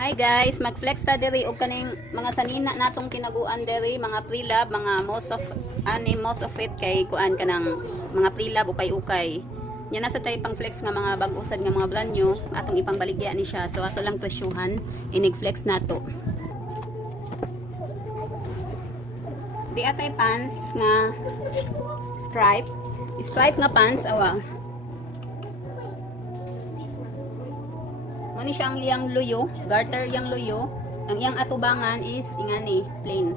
Hi guys, mag-flex ta diri og kaning mga sanina natong tinaguan diri, mga pre-lab, mga most of it kay kuan kanang mga pre-lab ukay-ukay. Nya nasa tay pang flex nga mga bag-usad nga mga brand new, atong ipangbaligya ni siya. So ato lang presyuhan, inig-flex nato. Di atay pants nga stripe nga pants awa. Muni siya ang iyang luyo, garter yang luyo. Ang iyang atubangan is ingani, plain.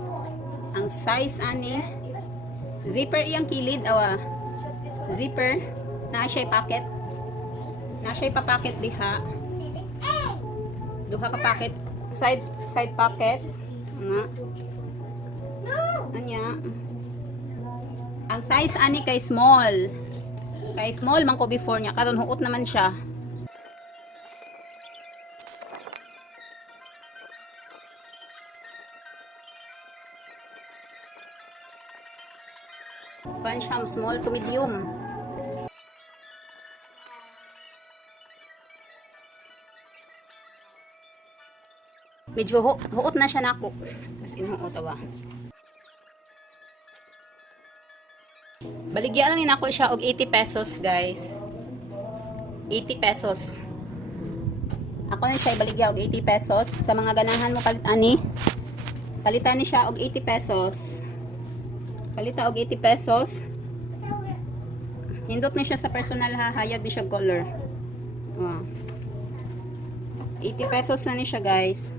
Ang size ani, zipper iyang kilid, awa. Zipper, na siya pocket. Na siya pa-pocket diha. Duha ka pocket, side pockets. Nga. Anya. Ang size ani kay small. Kay small man ko before niya, karon huot naman siya. Kuan siya small to medium. Medyo huot na siya nako. As in huot awa. Baligyan na ni nako siya og 80 pesos, guys. 80 pesos. Ako na siya ibaligya og 80 pesos. Sa mga ganahan mo palit ani. Palitan ni siya og 80 pesos. Palita og 80 pesos. Hindot na siya sa personal ha, hayag di siya color. 80 pesos na ni siya, guys.